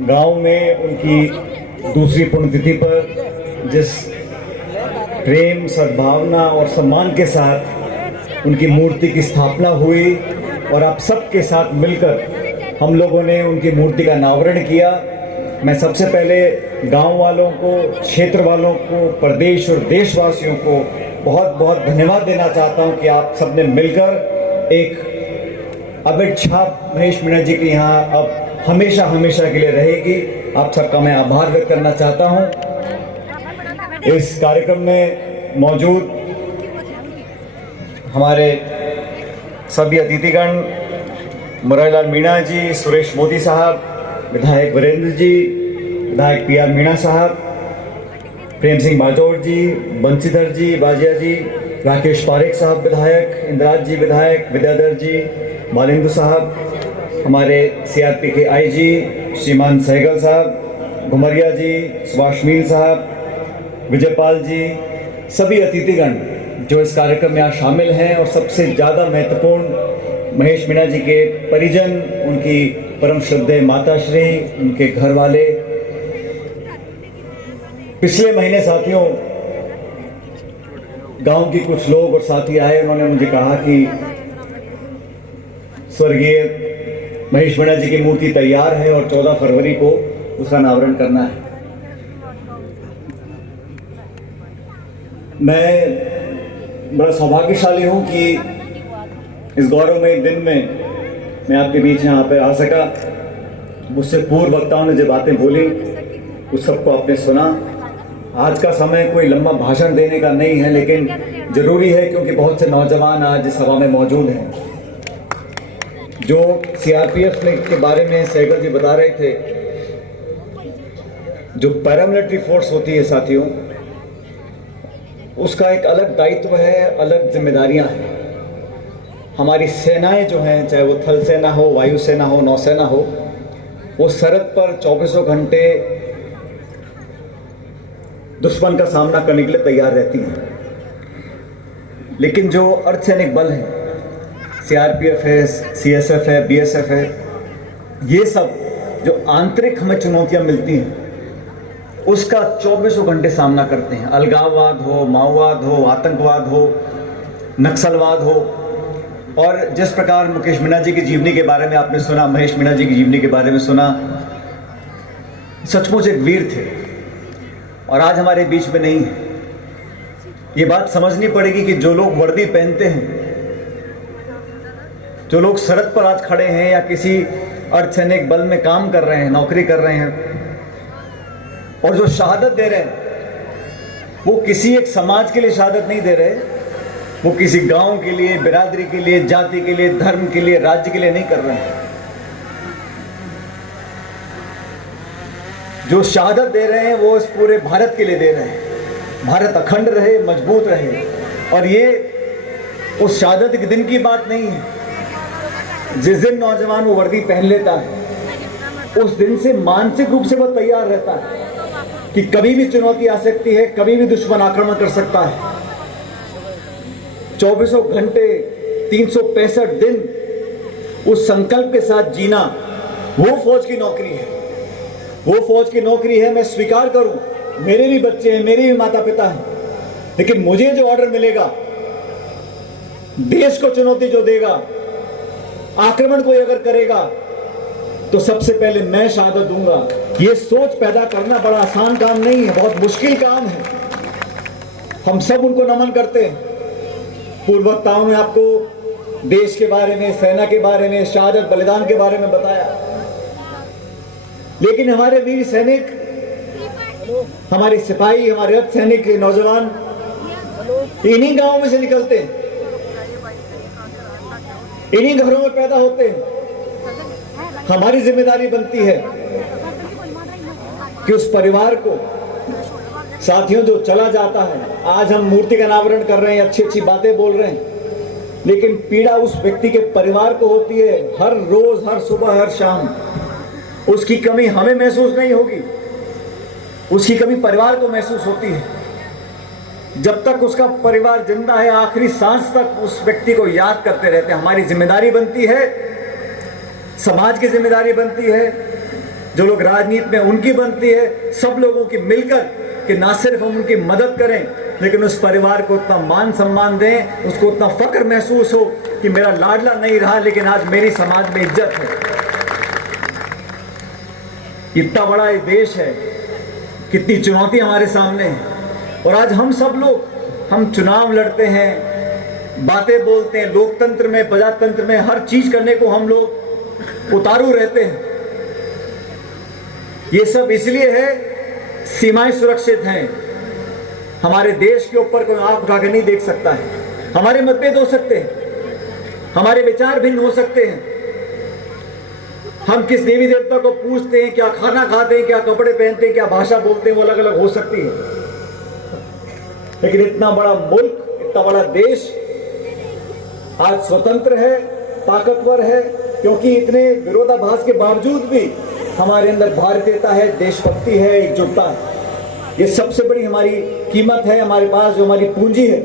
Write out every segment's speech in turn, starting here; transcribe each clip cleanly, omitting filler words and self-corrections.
गांव में उनकी दूसरी पुण्यतिथि पर जिस प्रेम, सद्भावना और सम्मान के साथ उनकी मूर्ति की स्थापना हुई और आप सबके साथ मिलकर हम लोगों ने उनकी मूर्ति का अनावरण किया, मैं सबसे पहले गांव वालों को, क्षेत्र वालों को, प्रदेश और देशवासियों को बहुत बहुत धन्यवाद देना चाहता हूं कि आप सबने मिलकर एक अमिट छाप महेश मीणा जी की यहाँ अब हमेशा हमेशा के लिए रहेगी। आप सबका मैं आभार व्यक्त करना चाहता हूं। इस कार्यक्रम में मौजूद हमारे सभी अतिथिगण, मुरारीलाल मीणा जी, सुरेश मोदी साहब, विधायक वीरेंद्र जी, विधायक पी आर मीणा साहब, प्रेम सिंह बाजौर जी, बंसीधर जी, बाजिया जी, राकेश पारेख साहब विधायक, इंद्राज जी विधायक, विद्याधर जी, बालेंदु साहब, हमारे सीआरपी के आईजी श्रीमान सहगल साहब, घुमरिया जी, सुभाष मील साहब, विजयपाल जी, सभी अतिथिगण जो इस कार्यक्रम में यहाँ शामिल हैं और सबसे ज़्यादा महत्वपूर्ण महेश मीणा जी के परिजन, उनकी परम श्रद्धेय माताश्री, उनके घर वाले। पिछले महीने साथियों गांव की कुछ लोग और साथी आए, उन्होंने मुझे कहा कि स्वर्गीय महेश मीणा जी की मूर्ति तैयार है और 14 फरवरी को उसका अनावरण करना है। मैं बड़ा सौभाग्यशाली हूं कि इस गौरवमय दिन में मैं आपके बीच यहाँ पे आ सका। मुझसे पूर्व वक्ताओं ने जो बातें बोली उस सबको आपने सुना। आज का समय कोई लंबा भाषण देने का नहीं है, लेकिन जरूरी है क्योंकि बहुत से नौजवान आज इस सभा में मौजूद हैं। जो सीआरपीएफ के बारे में सहगल जी बता रहे थे, जो पैरामिलिट्री फोर्स होती है साथियों, उसका एक अलग दायित्व है, अलग जिम्मेदारियां हैं। हमारी सेनाएं जो हैं, चाहे वो थल सेना हो, वायुसेना हो, नौसेना हो, वो सरहद पर 24 घंटे दुश्मन का सामना करने के लिए तैयार रहती हैं। लेकिन जो अर्धसैनिक बल है, सीआरपीएफ है, सीएसएफ है, बीएसएफ है, ये सब जो आंतरिक हमें चुनौतियां मिलती हैं उसका 24 घंटे सामना करते हैं। अलगाववाद हो, माओवाद हो, आतंकवाद हो, नक्सलवाद हो। और जिस प्रकार मुकेश मीणा जी की जीवनी के बारे में आपने सुना, महेश मीणा जी की जीवनी के बारे में सुना, सचमुच एक वीर थे और आज हमारे बीच में नहीं है। ये बात समझनी पड़ेगी कि जो लोग वर्दी पहनते हैं, जो लोग सरहद पर आज खड़े हैं या किसी अर्धसैनिक बल में काम कर रहे हैं, नौकरी कर रहे हैं, और जो शहादत दे रहे हैं, वो किसी एक समाज के लिए शहादत नहीं दे रहे, वो किसी गांव के लिए, बिरादरी के लिए, जाति के लिए, धर्म के लिए, राज्य के लिए नहीं कर रहे हैं। जो शहादत दे रहे हैं वो इस पूरे भारत के लिए दे रहे हैं। भारत अखंड रहे, मजबूत रहे। और ये उस शहादत के दिन की बात नहीं है। जिस दिन नौजवान वो वर्दी पहन लेता है, उस दिन से मानसिक रूप से वो तैयार रहता है कि कभी भी चुनौती आ सकती है, कभी भी दुश्मन आक्रमण कर सकता है। 24 घंटे 365 दिन उस संकल्प के साथ जीना, वो फौज की नौकरी है। वो फौज की नौकरी है। मैं स्वीकार करूं, मेरे भी बच्चे हैं, मेरे भी माता पिता हैं, लेकिन मुझे जो ऑर्डर मिलेगा, देश को चुनौती जो देगा, आक्रमण कोई अगर करेगा, तो सबसे पहले मैं शहादत दूंगा। ये सोच पैदा करना बड़ा आसान काम नहीं है, बहुत मुश्किल काम है। हम सब उनको नमन करते हैं। पूर्व वक्ताओं ने आपको देश के बारे में, सेना के बारे में, शहादत बलिदान के बारे में बताया, लेकिन हमारे वीर सैनिक, हमारे सिपाही, हमारे अर्धसैनिक नौजवान इन्हीं गांवों में से निकलते हैं, इन्हीं घरों में पैदा होते हैं। हमारी जिम्मेदारी बनती है कि उस परिवार को, साथियों जो चला जाता है, आज हम मूर्ति का अनावरण कर रहे हैं, अच्छी अच्छी बातें बोल रहे हैं, लेकिन पीड़ा उस व्यक्ति के परिवार को होती है। हर रोज, हर सुबह, हर शाम उसकी कमी हमें महसूस नहीं होगी, उसकी कमी परिवार को महसूस होती है। जब तक उसका परिवार जिंदा है, आखिरी सांस तक उस व्यक्ति को याद करते रहते हैं। हमारी जिम्मेदारी बनती है, समाज की जिम्मेदारी बनती है जो लोग राजनीति में उनकी बनती है, सब लोगों की मिलकर कि ना सिर्फ हम उनकी मदद करें लेकिन उस परिवार को उतना मान सम्मान दें, उसको उतना फक्र महसूस हो कि मेरा लाडला नहीं रहा लेकिन आज मेरी समाज में इज्जत है। इतना बड़ा ये देश है, कितनी चुनौती हमारे सामने है, और आज हम सब लोग हम चुनाव लड़ते हैं, बातें बोलते हैं, लोकतंत्र में, प्रजातंत्र में हर चीज करने को हम लोग उतारू रहते हैं। ये सब इसलिए है, सीमाएं सुरक्षित हैं, हमारे देश के ऊपर कोई आंख उठाकर नहीं देख सकता है। हमारे मतभेद हो सकते हैं, हमारे विचार भिन्न हो सकते हैं, हम किस देवी देवता को पूजते हैं, क्या खाना खाते हैं, क्या कपड़े पहनते हैं, क्या भाषा बोलते हैं, वो अलग अलग हो सकती है, लेकिन इतना बड़ा मुल्क, इतना बड़ा देश आज स्वतंत्र है, ताकतवर है, क्योंकि इतने विरोधाभास के बावजूद भी हमारे अंदर भारतीयता है, देशभक्ति है, एकजुटता है। ये सबसे बड़ी हमारी कीमत है। हमारे पास जो हमारी पूंजी है,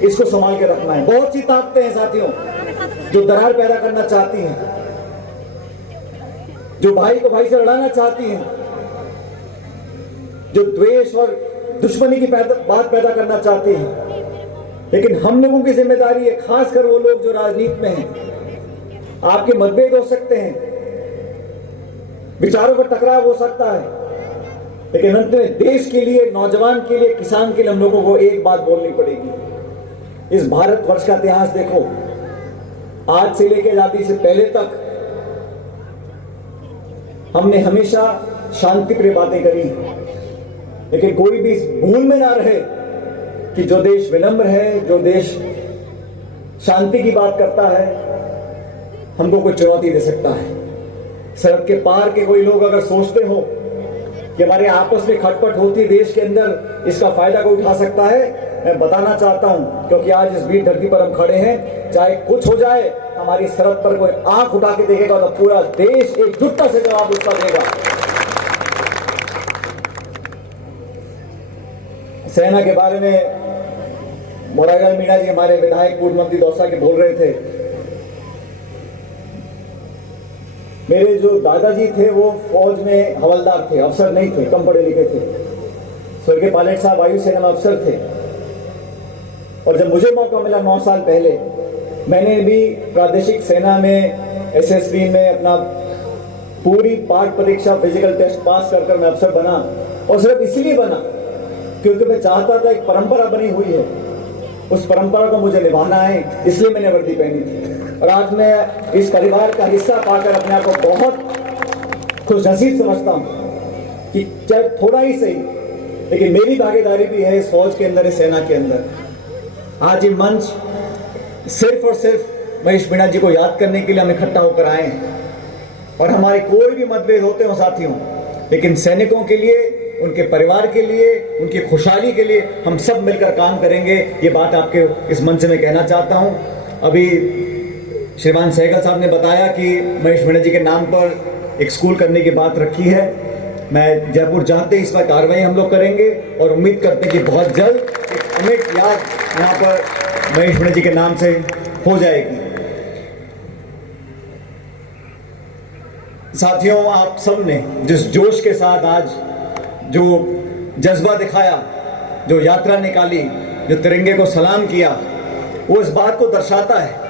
इसको संभाल के रखना है। बहुत सी ताकतें हैं साथियों जो दरार पैदा करना चाहती हैं, जो भाई को भाई से लड़ाना चाहती हैं, जो द्वेष और दुश्मनी की बात पैदा करना चाहती हैं। लेकिन हम लोगों की जिम्मेदारी है, खासकर वो लोग जो राजनीति में हैं। आपके मतभेद हो सकते हैं, विचारों पर टकराव हो सकता है, लेकिन अंत में देश के लिए, नौजवान के लिए, किसान के लिए हम लोगों को एक बात बोलनी पड़ेगी। इस भारतवर्ष का इतिहास देखो, आज से लेकर आजादी से पहले तक हमने हमेशा शांति प्रिय बातें करी, लेकिन कोई भी इस भूल में ना रहे कि जो देश विनम्र है, जो देश शांति की बात करता है, हमको कोई चुनौती दे सकता है। सरहद के पार के कोई लोग अगर सोचते हो कि हमारे आपस में खटपट होती है देश के अंदर, इसका फायदा कोई उठा सकता है, मैं बताना चाहता हूं, क्योंकि आज इस वीर धरती पर हम खड़े हैं, चाहे कुछ हो जाए, हमारी सरहद पर कोई आंख उठा के देखेगा तो पूरा देश एकजुटता से जवाब उसका देगा। सेना के बारे में मोराईलाल मीणा जी, हमारे विधायक पूर्व मंत्री दौसा के, बोल रहे थे। मेरे जो दादाजी थे वो फौज में हवलदार थे, अफसर नहीं थे, कम पढ़े लिखे थे। स्वर्गीय पायलट साहब वायुसेना में अफसर थे, और जब मुझे मौका मिला 9 साल पहले, मैंने भी प्रादेशिक सेना में एसएसबी में अपना पूरी पाठ परीक्षा, फिजिकल टेस्ट पास कर मैं अफसर बना, और सिर्फ इसलिए बना क्योंकि मैं चाहता था, एक परंपरा बनी हुई है, उस परंपरा को मुझे निभाना है, इसलिए मैंने वर्दी पहनी थी। और आज मैं इस परिवार का हिस्सा पाकर अपने आप को बहुत खुशनसीब समझता हूं कि चाहे थोड़ा ही सही, लेकिन मेरी भागीदारी भी है इस फौज के अंदर, इस सेना के अंदर। आज ये मंच सिर्फ और सिर्फ महेश मीणा जी को याद करने के लिए हम इकट्ठा होकर आए हैं, और हमारे कोई भी मतभेद होते हो साथियों, लेकिन सैनिकों के लिए, उनके परिवार के लिए, उनकी खुशहाली के लिए हम सब मिलकर काम करेंगे। ये बात आपके इस मंच में कहना चाहता हूं। अभी श्रीमान सहगल साहब ने बताया कि महेश मीणा जी के नाम पर एक स्कूल करने की बात रखी है। मैं जयपुर जाते ही इस पर कार्रवाई हम लोग करेंगे, और उम्मीद करते हैं कि बहुत जल्द एक अमिट याद यहाँ पर महेश मीणा जी के नाम से हो जाएगी। साथियों, आप सब ने जिस जोश के साथ आज जो जज्बा दिखाया, जो यात्रा निकाली, जो तिरंगे को सलाम किया, वो इस बात को दर्शाता है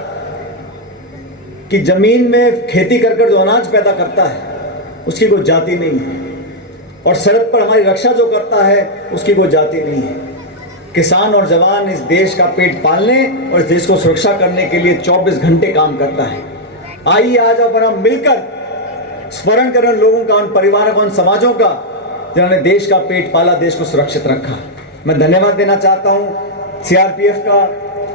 कि जमीन में खेती कर जो अनाज पैदा करता है उसकी कोई जाति नहीं है, और सरहद पर हमारी रक्षा जो करता है उसकी कोई जाति नहीं है। किसान और जवान इस देश का पेट पालने और इस देश को सुरक्षा करने के लिए 24 घंटे काम करता है। आइए आज अब हम मिलकर स्मरण करें उन लोगों का, उन परिवारों का, उन समाजों का जिन्होंने देश का पेट पाला, देश को सुरक्षित रखा। मैं धन्यवाद देना चाहता हूं सीआरपीएफ का,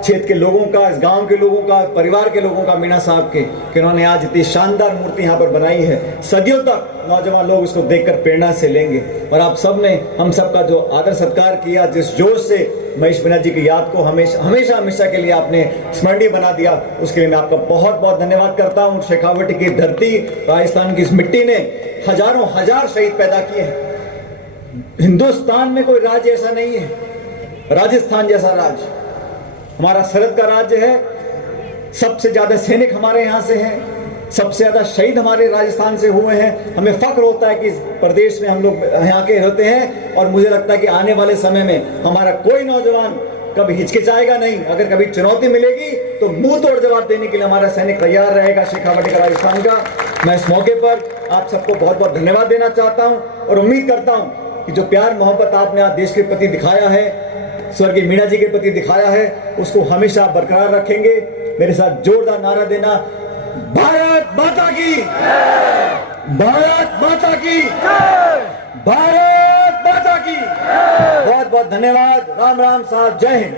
क्षेत्र के लोगों का, इस गांव के लोगों का, परिवार के लोगों का, मीणा साहब के, कि उन्होंने आज इतनी शानदार मूर्ति यहाँ पर बनाई है। सदियों तक नौजवान लोग इसको देखकर प्रेरणा से लेंगे, और आप सब ने हम सबका जो आदर सत्कार किया, जिस जोश से महेश मीणा जी की याद को हमेशा हमेशा के लिए आपने स्मरणीय बना दिया, उसके लिए मैं आपका बहुत बहुत धन्यवाद करता हूँ। शेखावटी की धरती, राजस्थान की इस मिट्टी ने हजारों हजार शहीद पैदा किए हैं। हिंदुस्तान में कोई राज्य ऐसा नहीं है, राजस्थान जैसा राज्य हमारा सरहद का राज्य है। सबसे ज्यादा सैनिक हमारे यहाँ से हैं, सबसे ज़्यादा शहीद हमारे राजस्थान से हुए हैं। हमें फख्र होता है कि इस प्रदेश में हम लोग यहाँ के रहते हैं, और मुझे लगता है कि आने वाले समय में हमारा कोई नौजवान कभी हिचकिचाएगा नहीं। अगर कभी चुनौती मिलेगी तो मुंह तोड़ जवाब देने के लिए हमारा सैनिक तैयार रहेगा। शेखावाटी का राजस्थान का मैं इस मौके पर आप सबको बहुत बहुत धन्यवाद देना चाहता हूँ, और उम्मीद करता हूँ कि जो प्यार मोहब्बत आपने आज देश के प्रति दिखाया है, स्वर्गीय मीणा जी के प्रति दिखाया है, उसको हमेशा बरकरार रखेंगे। मेरे साथ जोरदार नारा देना, भारत माता की, भारत माता की, भारत माता की। बहुत बहुत धन्यवाद। राम राम साहब, जय हिंद।